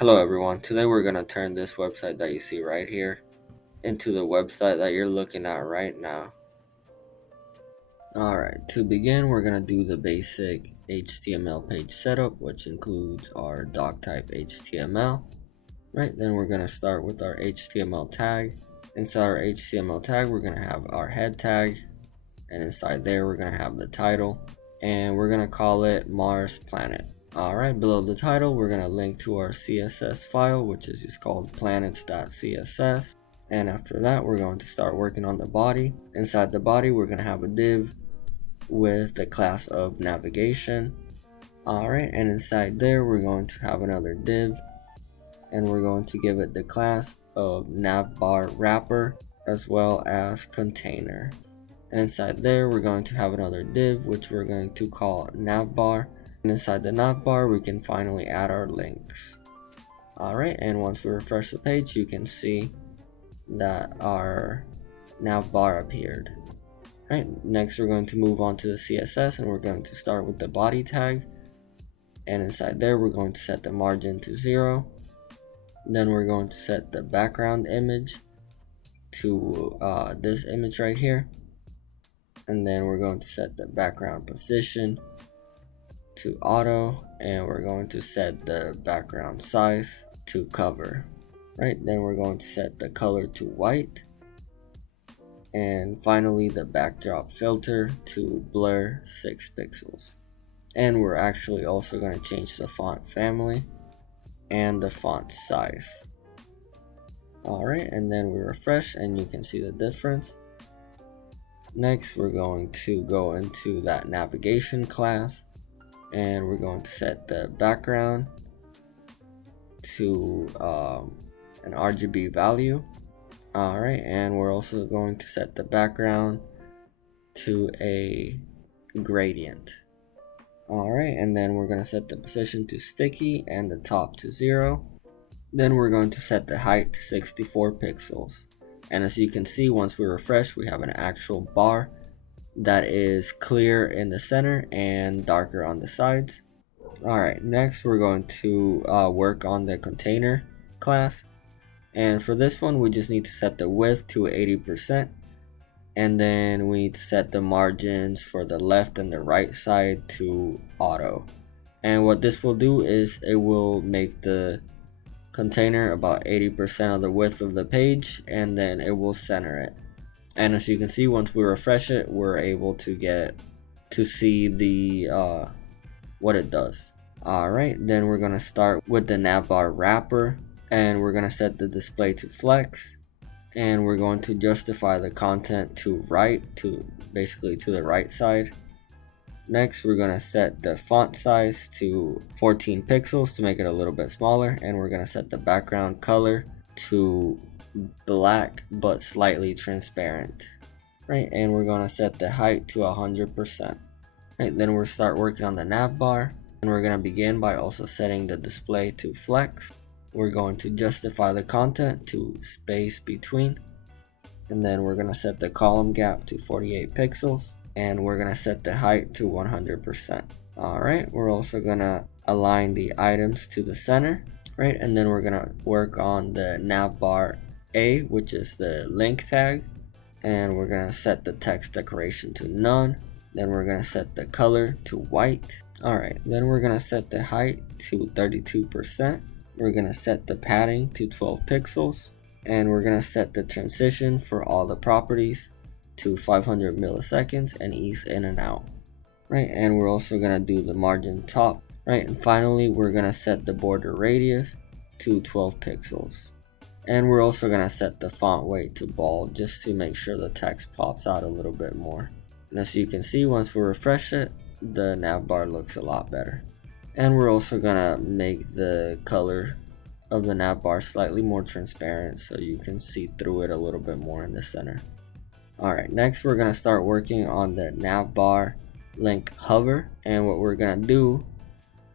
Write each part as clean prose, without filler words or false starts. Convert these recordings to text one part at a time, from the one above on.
Hello everyone, today we're going to turn this website that you see right here into the website that you're looking at right now. Alright, to begin we're going to do the basic HTML page setup, which includes our doc type HTML. Right, then we're going to start with our HTML tag. Inside our HTML tag we're going to have our head tag, and inside there we're going to have the title, and we're going to call it Mars Planet. Alright, below the title we're going to link to our CSS file, which is just called planets.css. And after that we're going to start working on the body. Inside the body we're going to have a div with the class of navigation. Alright, and inside there we're going to have another div, and we're going to give it the class of navbar wrapper as well as container. And inside there we're going to have another div which we're going to call navbar. And inside the navbar we can finally add our links. Alright, and once we refresh the page you can see that our navbar appeared. Right, next we're going to move on to the CSS, and we're going to start with the body tag. And inside there we're going to set the margin to 0. Then we're going to set the background image to this image right here. And then we're going to set the background position to auto, and we're going to set the background size to cover. Right, then we're going to set the color to white, and finally the backdrop filter to blur 6 pixels. And we're actually also going to change the font family and the font size. Alright, and then we refresh and you can see the difference. Next we're going to go into that navigation class, and we're going to set the background to an RGB value. Alright, and we're also going to set the background to a gradient. Alright, and then we're going to set the position to sticky and the top to 0. Then we're going to set the height to 64 pixels. And as you can see, once we refresh, we have an actual bar that is clear in the center and darker on the sides. Alright, next we're going to work on the container class. And for this one, we just need to set the width to 80%. And then we need to set the margins for the left and the right side to auto. And what this will do is it will make the container about 80% of the width of the page, and then it will center it. And as you can see, once we refresh it, we're able to get to see the what it does. Alright, then we're going to start with the navbar wrapper, and we're going to set the display to flex, and we're going to justify the content to right, to basically to the right side. Next we're going to set the font size to 14 pixels to make it a little bit smaller, and we're going to set the background color to black but slightly transparent. Right, and we're going to set the height to 100%. Right, then we'll start working on the navbar, and we're going to begin by also setting the display to flex. We're going to justify the content to space between, and then we're going to set the column gap to 48 pixels, and we're going to set the height to 100%. Alright, we're also going to align the items to the center, right, and then we're going to work on the navbar A, which is the link tag, and we're going to set the text decoration to none. Then we're going to set the color to white. Alright, then we're going to set the height to 32%. We're going to set the padding to 12 pixels, and we're going to set the transition for all the properties to 500 milliseconds and ease in and out. Right, and we're also going to do the margin top. Right, and finally we're going to set the border radius to 12 pixels. And we're also going to set the font weight to bold, just to make sure the text pops out a little bit more. And as you can see, once we refresh it, the navbar looks a lot better. And we're also going to make the color of the navbar slightly more transparent so you can see through it a little bit more in the center. Alright, next we're going to start working on the navbar link hover, and what we're going to do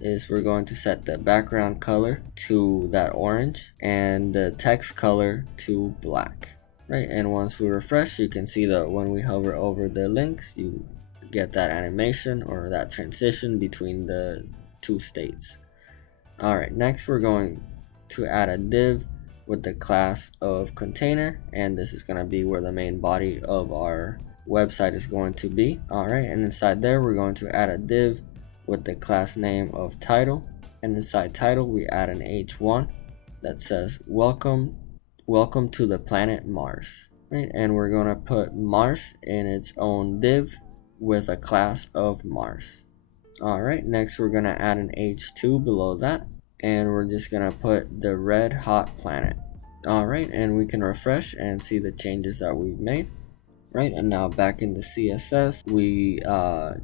is we're going to set the background color to that orange and the text color to black. Right, and once we refresh, you can see that when we hover over the links, you get that animation or that transition between the two states. Alright, next we're going to add a div with the class of container, and this is going to be where the main body of our website is going to be. Alright, and inside there we're going to add a div with the class name of title, and inside title we add an h1 that says welcome to the planet Mars. Right, and we're going to put Mars in its own div with a class of Mars. Alright, next we're going to add an h2 below that, and we're just going to put the red hot planet. Alright, and we can refresh and see the changes that we've made. Right, and now back in the CSS, we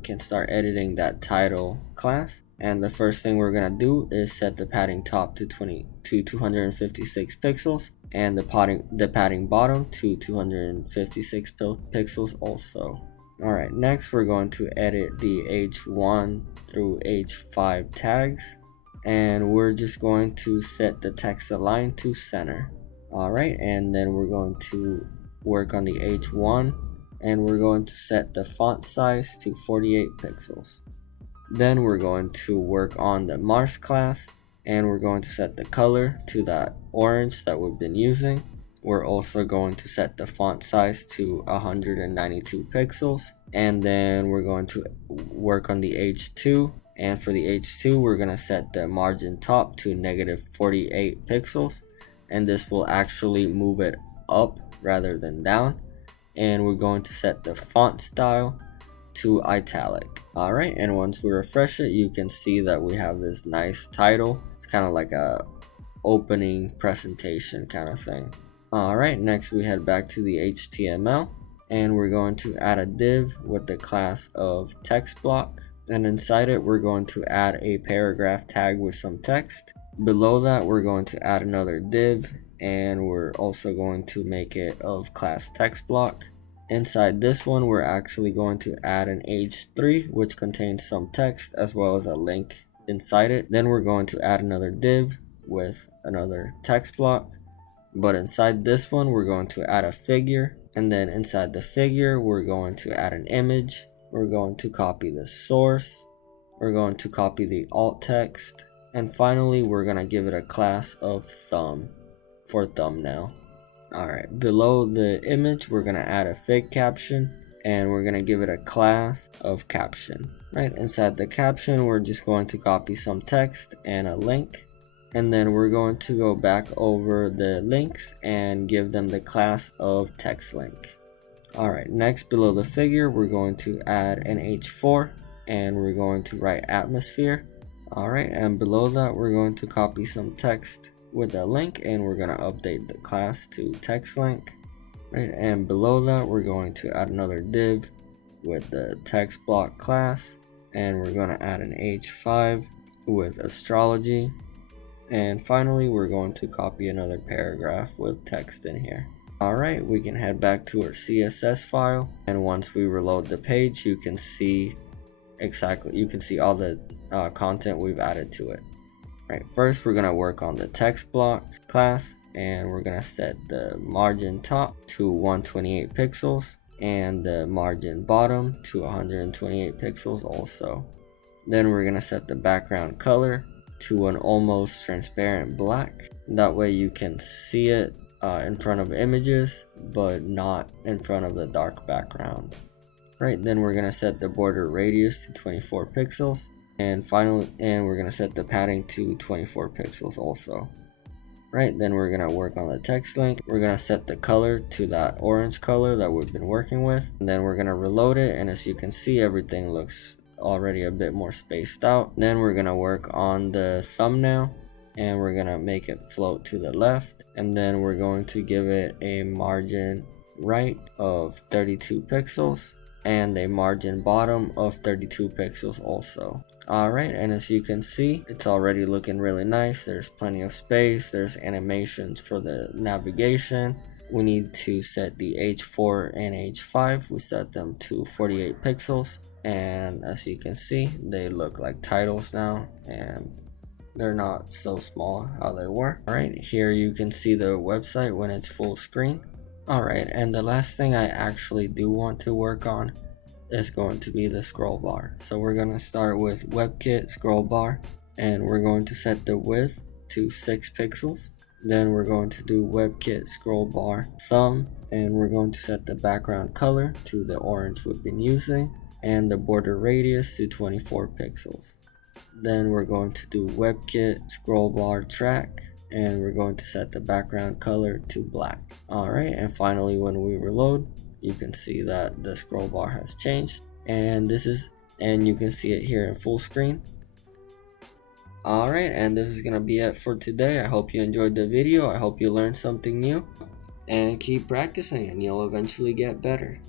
can start editing that title class. And the first thing we're going to do is set the padding top to 256 pixels, and the padding bottom to 256 pixels also. Alright, next we're going to edit the h1 through h5 tags, and we're just going to set the text align to center. Alright, and then we're going to work on the h1, and we're going to set the font size to 48 pixels. Then we're going to work on the Mars class, and we're going to set the color to that orange that we've been using. We're also going to set the font size to 192 pixels, and then we're going to work on the h2, and for the h2 we're going to set the margin top to -48 pixels, and this will actually move it up rather than down. And we're going to set the font style to italic. Alright, and once we refresh it, you can see that we have this nice title. It's kind of like a opening presentation kind of thing. Alright, next we head back to the HTML, and we're going to add a div with the class of text block, and inside it we're going to add a paragraph tag with some text. Below that we're going to add another div, and we're also going to make it of class text block. Inside this one we're actually going to add an h3 which contains some text as well as a link inside it. Then we're going to add another div with another text block, but inside this one we're going to add a figure, and then inside the figure we're going to add an image. We're going to copy the source, we're going to copy the alt text, and finally we're going to give it a class of thumb for thumbnail. Alright, below the image we're going to add a fake caption, and we're going to give it a class of caption. Right, inside the caption we're just going to copy some text and a link, and then we're going to go back over the links and give them the class of text link. Alright, next below the figure we're going to add an h4, and we're going to write atmosphere. Alright, and below that we're going to copy some text with a link, and we're going to update the class to text link. Right, and below that we're going to add another div with the text block class, and we're going to add an h5 with astrology, and finally we're going to copy another paragraph with text in here. Alright, we can head back to our CSS file, and once we reload the page you can see all the content we've added to it. Right, first we're going to work on the text block class, and we're going to set the margin top to 128 pixels and the margin bottom to 128 pixels also. Then we're going to set the background color to an almost transparent black. That way you can see it in front of images but not in front of the dark background. Right, then we're going to set the border radius to 24 pixels. And finally, we're going to set the padding to 24 pixels also. Right, then we're going to work on the text link. We're going to set the color to that orange color that we've been working with. And then we're going to reload it, and as you can see everything looks already a bit more spaced out. Then we're going to work on the thumbnail, and we're going to make it float to the left. And then we're going to give it a margin right of 32 pixels. And a margin bottom of 32 pixels also. Alright, and as you can see it's already looking really nice. There's plenty of space, there's animations for the navigation. We need to set the h4 and h5. We set them to 48 pixels, and as you can see they look like titles now, and they're not so small how they were. Alright, here you can see the website when it's full screen. Alright, and the last thing I actually do want to work on is going to be the scroll bar. So we're going to start with WebKit scroll bar, and we're going to set the width to 6 pixels. Then we're going to do WebKit scroll bar thumb, and we're going to set the background color to the orange we've been using, and the border radius to 24 pixels. Then we're going to do WebKit scroll bar track, and we're going to set the background color to black. Alright, and finally when we reload, you can see that the scroll bar has changed, and you can see it here in full screen. Alright, and this is gonna be it for today. I hope you enjoyed the video. I hope you learned something new, and keep practicing and you'll eventually get better.